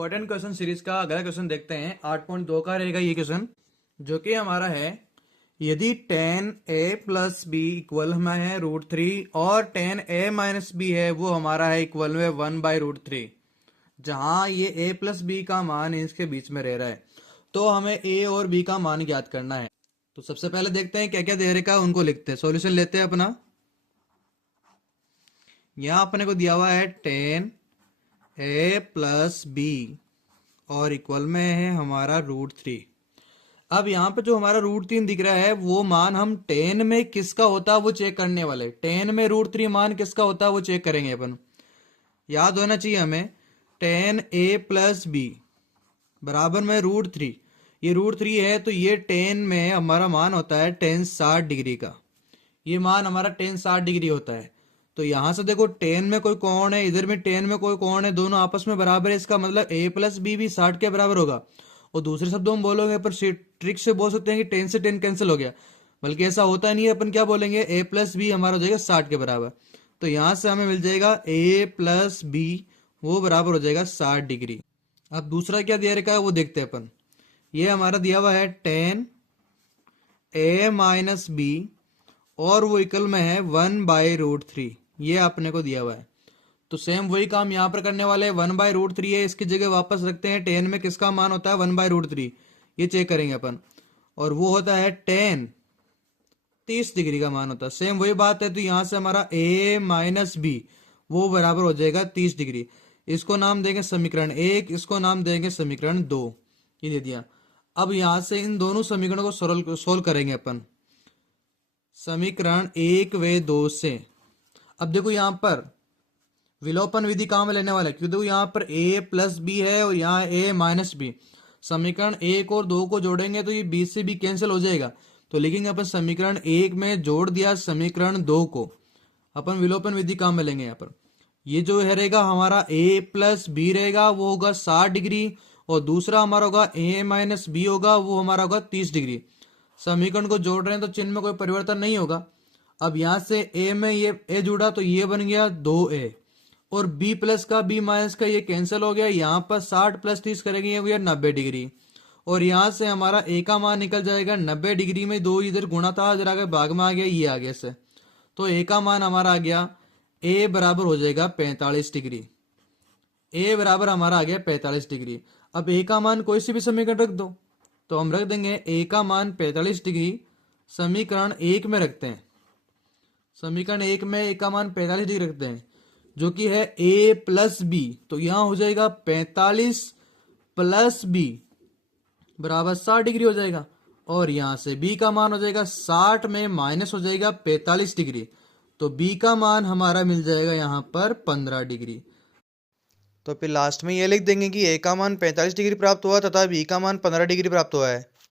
Important question series का अगला question देखते हैं। 8.2 का रहेगा ये क्वेश्चन, जो कि हमारा है यदि tan a plus b equal में है √3 और tan a माइनस बी है वो हमारा है इक्वल में 1/√3, जहां ये a प्लस बी का मान इसके बीच में रह रहा है, तो हमें a और b का मान ज्ञात करना है। तो सबसे पहले देखते हैं क्या क्या दे रखा है, उनको लिखते हैं। सॉल्यूशन लेते हैं अपना। यहां अपने को दिया हुआ है tan a प्लस बी और इक्वल में है हमारा √3। अब यहाँ पे जो हमारा √3 दिख रहा है वो मान हम tan में किसका होता है वो चेक करने वाले। tan में √3 मान किसका होता है वो चेक करेंगे अपन। याद होना चाहिए हमें, tan a प्लस बी बराबर में √3। ये √3 है तो ये tan में हमारा मान होता है tan 60 डिग्री का। ये मान हमारा tan 60 डिग्री होता है। तो यहां से देखो tan में कोई कोण है, इधर में tan में कोई कोण है, दोनों आपस में बराबर है। इसका मतलब a प्लस बी भी 60 के बराबर होगा। और दूसरे शब्दों में बोलोगे पर ट्रिक से बोल सकते हैं कि tan से tan कैंसिल हो गया, बल्कि ऐसा होता नहीं है। अपन क्या बोलेंगे, a प्लस बी हमारा हो जाएगा 60 के बराबर। तो यहां से हमें मिल जाएगा a प्लस बी वो बराबर हो जाएगा 60 डिग्री। अब दूसरा क्या दिया रखा है वो देखते हैं अपन। ये हमारा दिया हुआ है tan a माइनस बी और वो इक्वल में है 1/√3। ये आपने को दिया हुआ है। तो सेम वही काम यहाँ पर करने वाले हैं। 1/√3 है, इसकी जगह वापस रखते हैं। tan में किसका मान होता है 1/√3, ये चेक करेंगे अपन। और वो होता है tan 30 डिग्री का मान होता है। सेम वही बात है। तो यहाँ से हमारा a माइनस बी वो बराबर हो जाएगा 30 डिग्री। इसको नाम देंगे समीकरण 1, इसको नाम देंगे समीकरण 2। ये दे दिया। अब यहाँ से इन दोनों समीकरणों को सोल्व करेंगे अपन समीकरण 1 व 2 से। अब देखो यहाँ पर विलोपन विधि काम में लेने वाला है, क्योंकि देखो यहाँ पर a प्लस बी है और यहाँ a माइनस बी। समीकरण 1 और 2 को जोड़ेंगे तो ये b से b कैंसिल हो जाएगा। तो लिखेंगे अपन समीकरण 1 में जोड़ दिया समीकरण 2 को, अपन विलोपन विधि काम में लेंगे। यहाँ पर ये जो है रहेगा हमारा a प्लस बी रहेगा वो होगा 60 डिग्री, और दूसरा हमारा होगा a माइनस बी होगा वो हमारा होगा 30 डिग्री। समीकरण को जोड़ रहे हैं तो चिन्ह में कोई परिवर्तन नहीं होगा। अब यहाँ से a में ये a जुड़ा तो ये बन गया 2a, और b प्लस का b माइनस का ये कैंसिल हो गया। यहाँ पर 60 प्लस 30 करेंगे ये भैया 90 डिग्री, और यहाँ से हमारा a का मान निकल जाएगा 90 डिग्री में 2 इधर गुणा था, इधर आगे भाग में आ गया, ये आ गया से। तो a का मान हमारा आ गया a बराबर हो जाएगा 45 डिग्री। a बराबर हमारा आ गया 45 डिग्री। अब a का मान कोई सी भी समीकरण रख दो, तो हम रख देंगे a का मान 45 डिग्री समीकरण 1 में रखते हैं। समीकरण 1 में a का मान 45 डिग्री रखते हैं, जो कि है a प्लस बी। तो यहां हो जाएगा 45 प्लस बी बराबर 60 डिग्री हो जाएगा। और यहां से b का मान हो जाएगा 60 में माइनस हो जाएगा 45 डिग्री। तो b का मान हमारा मिल जाएगा यहां पर 15 डिग्री। तो फिर लास्ट में ये लिख देंगे कि a का मान 45 डिग्री प्राप्त हुआ तथा b का मान 15 डिग्री प्राप्त हुआ है।